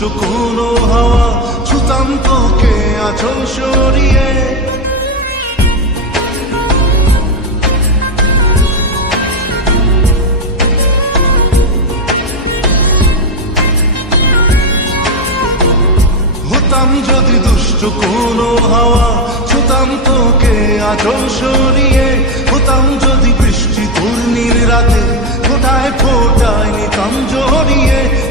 কোনো হাওয়া ছুতাম তোকে আচল সরিয়ে? হতাম যদি দুষ্ট কোনো হাওয়া ছুতাম তোকে আচল সরিয়ে? হতাম যদি বৃষ্টি পূর্ণির রাতে ফোটায় ফোটায় নিতাম জড়িয়ে?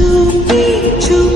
to be true.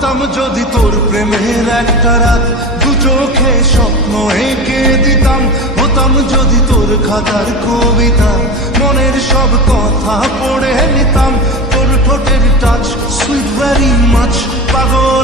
হতাম যদি তোর প্রেমের একটা রাত দু চোখে স্বপ্ন এঁকে দিতাম, হতাম যদি তোর খাতার কবিতা মনের সব কথা পড়ে নিতাম। তোর ঠোঁটের টাচ সুইট ভেরি মাছ পাগল।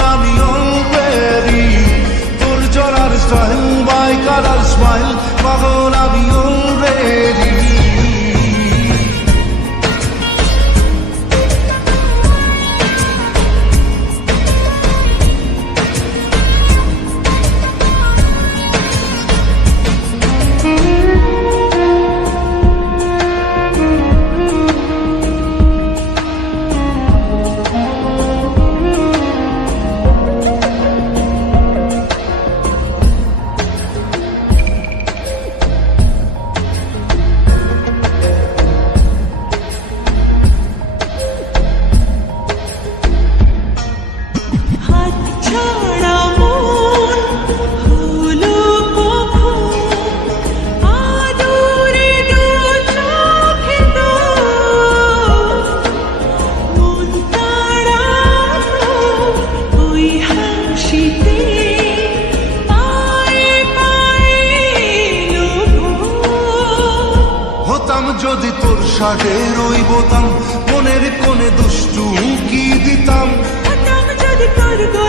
যদি তোর সাথে ওই বোতাম মনের কোণে দুষ্টু কি দিতাম। যদি গলা